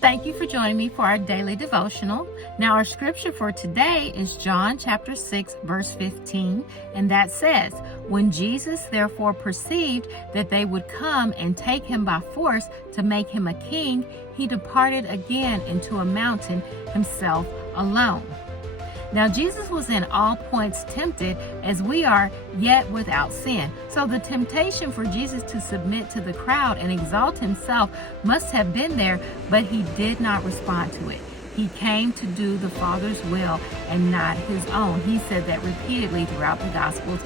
Thank you for joining me for our daily devotional. Now, our scripture for today is John chapter 6, verse 15, and that says, "When Jesus therefore perceived that they would come and take him by force to make him a king, he departed again into a mountain himself alone." Now, Jesus was in all points tempted as we are, yet without sin. So the temptation for Jesus to submit to the crowd and exalt himself must have been there, but he did not respond to it. He came to do the Father's will and not his own. He said that repeatedly throughout the Gospels.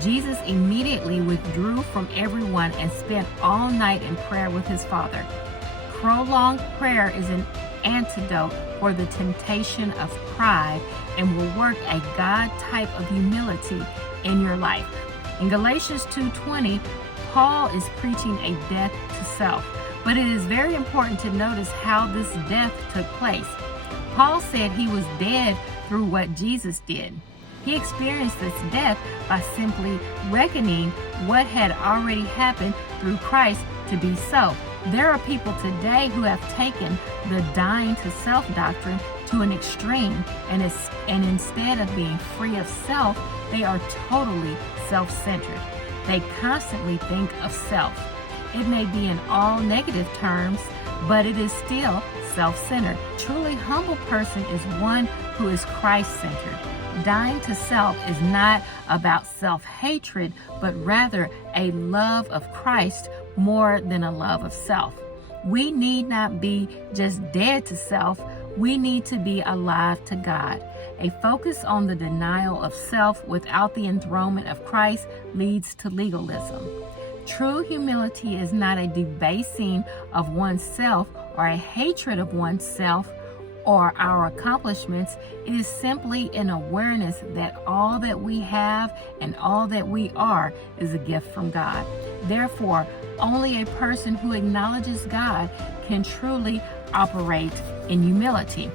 Jesus immediately withdrew from everyone and spent all night in prayer with his Father. Prolonged prayer is an antidote for the temptation of pride and will work a God type of humility in your life. In Galatians 2:20, Paul is preaching a death to self, but it is very important to notice how this death took place. Paul said he was dead through what Jesus did. He experienced this death by simply reckoning what had already happened through Christ to be so. There are people today who have taken the dying to self doctrine to an extreme, and instead of being free of self, they are totally self-centered. They constantly think of self. It may be in all negative terms, but it is still self-centered. A truly humble person is one who is Christ-centered. Dying to self is not about self-hatred, but rather a love of Christ more than a love of self. We need not be just dead to self. We need to be alive to God. A focus on the denial of self without the enthronement of Christ leads to legalism. True humility is not a debasing of oneself or a hatred of oneself or our accomplishments. It is simply an awareness that all that we have and all that we are is a gift from God. Therefore, only a person who acknowledges God can truly operate in humility.